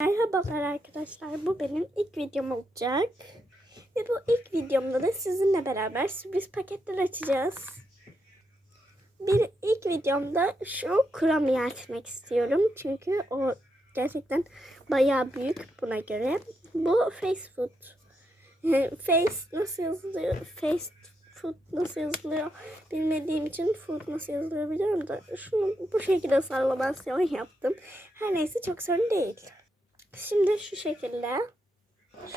Merhabalar arkadaşlar. Bu benim ilk videom olacak. Ve bu ilk videomda da sizinle beraber sürpriz paketler açacağız. Bir ilk videomda şu kuramiyi açmak istiyorum. Çünkü o gerçekten bayağı büyük buna göre. Bu face food. Yani face nasıl yazılıyor? Face food nasıl yazılıyor bilmediğim için food nasıl yazılıyor biliyorum da şunu bu şekilde sallamasyon yaptım. Her neyse çok sorun değil. Şimdi şu şekilde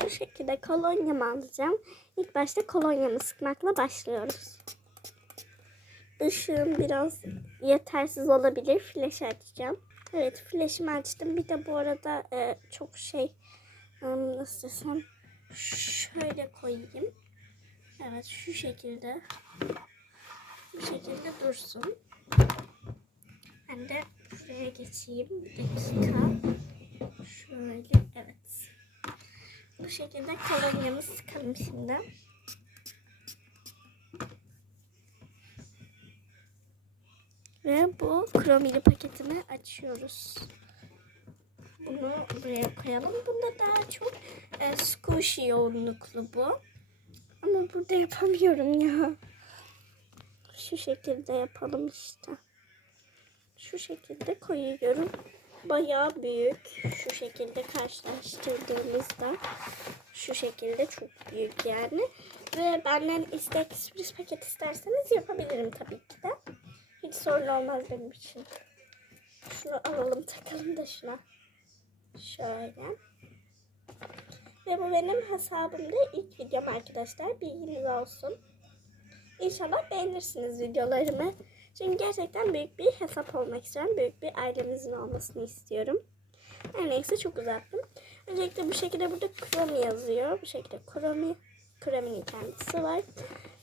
şu şekilde kolonyamı alacağım. İlk başta kolonyamı sıkmakla başlıyoruz. Işığım biraz yetersiz olabilir. Flash açacağım. Evet flash'ımı açtım. Bir de bu arada e, çok şey nasıl desem şöyle koyayım. Evet şu şekilde bu şekilde dursun. Ben de buraya geçeyim. Bir dakika. Şöyle evet. Bu şekilde kolonyamı sıkalım şimdi. Ve bu kromili paketimi açıyoruz. Bunu buraya koyalım. Bunda daha çok e, squishy yoğunluklu bu. Ama burada yapamıyorum ya. Şu şekilde yapalım işte. Şu şekilde koyuyorum. Bayağı büyük. Şu şekilde karşılaştırdığımızda şu şekilde çok büyük yani. Ve benden istek sürpriz paket isterseniz yapabilirim tabii ki de. Hiç sorun olmaz benim için. Şunu alalım takalım da şuna. Şöyle. Ve bu benim hesabımda ilk videom arkadaşlar. Bilginiz olsun. İnşallah beğenirsiniz videolarımı. Çünkü gerçekten büyük bir hesap olmak istiyorum. Büyük bir ailemizin olmasını istiyorum. Her neyse çok uzattım. Öncelikle bu şekilde burada Chrome yazıyor. Bu şekilde Chrome. Chrome'nin kendisi var.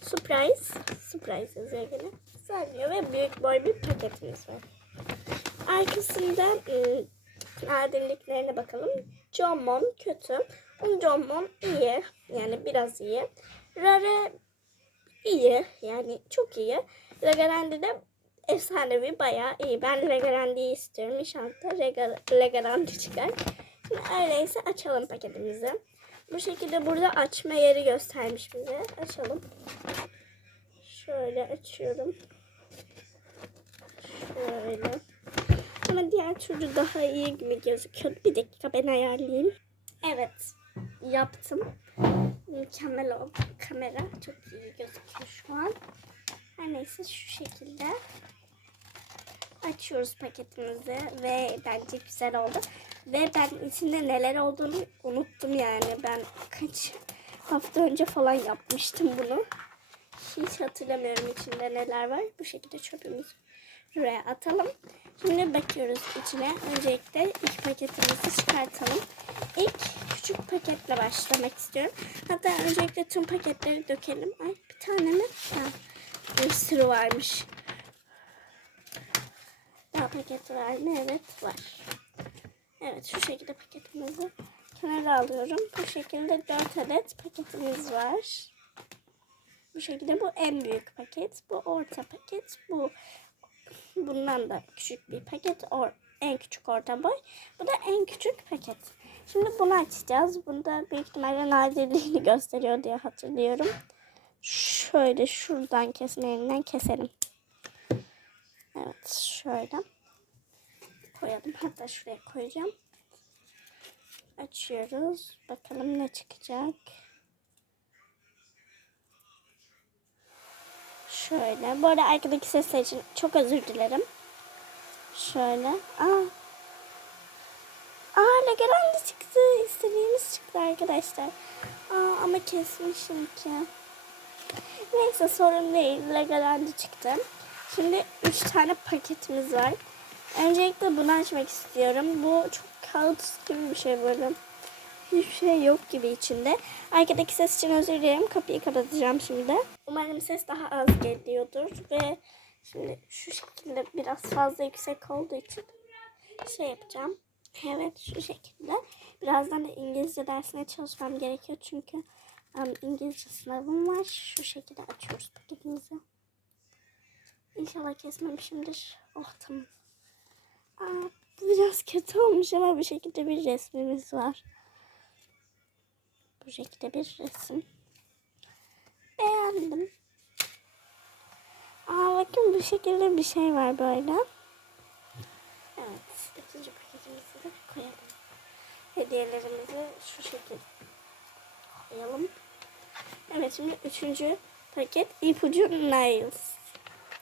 Surprise. Surprise yazıyor yine. Güzel ve büyük boy bir paketimiz var. Arkasında ıı, erdemliklerine bakalım. Jomon kötü. Jomon iyi. Yani biraz iyi. Rare iyi. Yani çok iyi. Legarandy de efsanevi bayağı iyi. Ben Legarandy'yi istiyorum. İnşallah Legarandy çıkar. Şimdi öyleyse açalım paketimizi. Bu şekilde burada açma yeri göstermiş bize. Açalım. Şöyle açıyorum. Şöyle. Ama diğer türlü daha iyi gibi gözüküyor. Bir dakika ben ayarlayayım. Evet. Yaptım. Mükemmel oldu. Kamera çok iyi gözüküyor şu an. Her neyse şu şekilde açıyoruz paketimizi ve bence güzel oldu. Ve ben içinde neler olduğunu unuttum yani. Ben kaç hafta önce falan yapmıştım bunu. Hiç hatırlamıyorum içinde neler var. Bu şekilde çöpümüzü buraya atalım. Şimdi bakıyoruz içine. Öncelikle ilk paketimizi çıkartalım. İlk küçük paketle başlamak istiyorum. Hatta öncelikle tüm paketleri dökelim. Ay bir tane mi? Ha, bir sürü varmış. Daha paket var mı? Evet var. Evet şu şekilde paketimizi kenara alıyorum. Bu şekilde 4 adet paketimiz var. Bu şekilde bu en büyük paket. Bu orta paket. Bu bundan da küçük bir paket. Or, en küçük orta boy. Bu da en küçük paket. Şimdi bunu açacağız. Bunda büyük ihtimalle nadirliğini gösteriyor diye hatırlıyorum. Şöyle şuradan kesme yerinden keselim. Evet şöyle koyalım. Hatta şuraya koyacağım. Açıyoruz. Bakalım ne çıkacak. Şöyle. Bu arada arkadaki sesler için çok özür dilerim. Şöyle. Aa. Aa Legoland çıktı. İstediğimiz çıktı arkadaşlar. Aa, ama kesmişim ki. Neyse sorun değil. Legoland çıktı. Şimdi 3 tane paketimiz var. Öncelikle bunu açmak istiyorum. Bu çok kağıt gibi bir şey böyle. Hiçbir şey yok gibi içinde. Arkadaki ses için özür dilerim. Kapıyı kapatacağım şimdi. Umarım ses daha az geliyordur. Ve şimdi şu şekilde biraz fazla yüksek olduğu için şey yapacağım. Evet şu şekilde. Birazdan da İngilizce dersine çalışmam gerekiyor. Çünkü um, İngilizce sınavım var. Şu şekilde açıyoruz paketimizi. İnşallah kesmemişimdir. Oh tamam. Aa, biraz kötü olmuş ama bu şekilde bir resmimiz var. Bu şekilde bir resim. Beğendim. Aa bakın bu şekilde bir şey var böyle. Evet. Üçüncü paketimizi de koyalım. Hediyelerimizi şu şekilde koyalım. Evet şimdi üçüncü paket ipucu nails.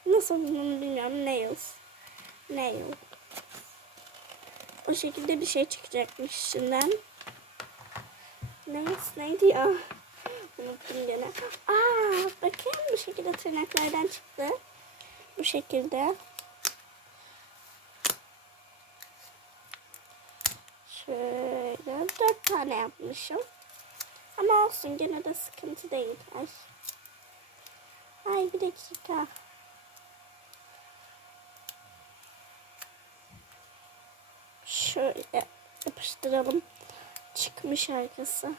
Nasıl bunu bilmiyorum. Nails. Nail. O şekilde bir şey çıkacakmış içinden. Nails neydi ya? Unuttum gene. Aa, bakın bu şekilde tırnaklardan çıktı. Bu şekilde. Şöyle dört tane yapmışım. Ama olsun gene de sıkıntı değil. Ay. Ay bir dakika. Şöyle yapıştıralım. Çıkmış arkası.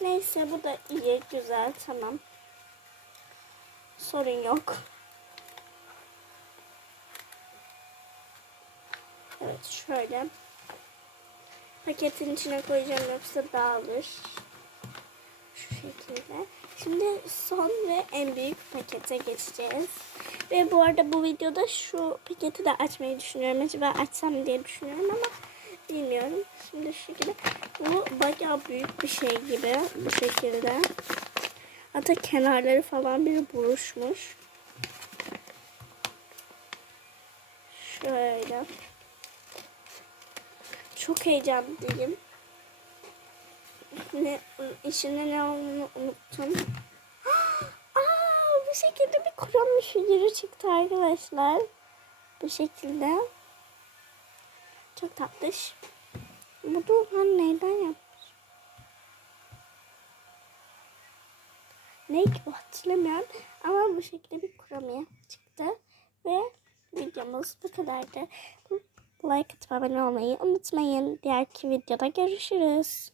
Neyse bu da iyi, güzel, tamam. Sorun yok. Evet şöyle. Paketin içine koyacağım yoksa dağılır. Şu şekilde. Şimdi son ve en büyük pakete geçeceğiz. Ve bu arada bu videoda şu paketi de açmayı düşünüyorum. Acaba açsam diye düşünüyorum ama bilmiyorum. Şimdi şu şekilde. Bu bayağı büyük bir şey gibi. Bu şekilde. Hatta kenarları falan bir buruşmuş. Şöyle. Çok heyecanlıyım. Ne, içinde ne olduğunu unuttum. Aa, bu şekilde bir kuramı figürü çıktı arkadaşlar. Bu şekilde. Çok tatlış. Bu da ben neyden yapmış? Ne ki bu hatırlamıyorum. Ama bu şekilde bir kuramiye çıktı. Ve videomuz bu kadardı. Like atıp abone olmayı unutmayın. Diğerki videoda görüşürüz.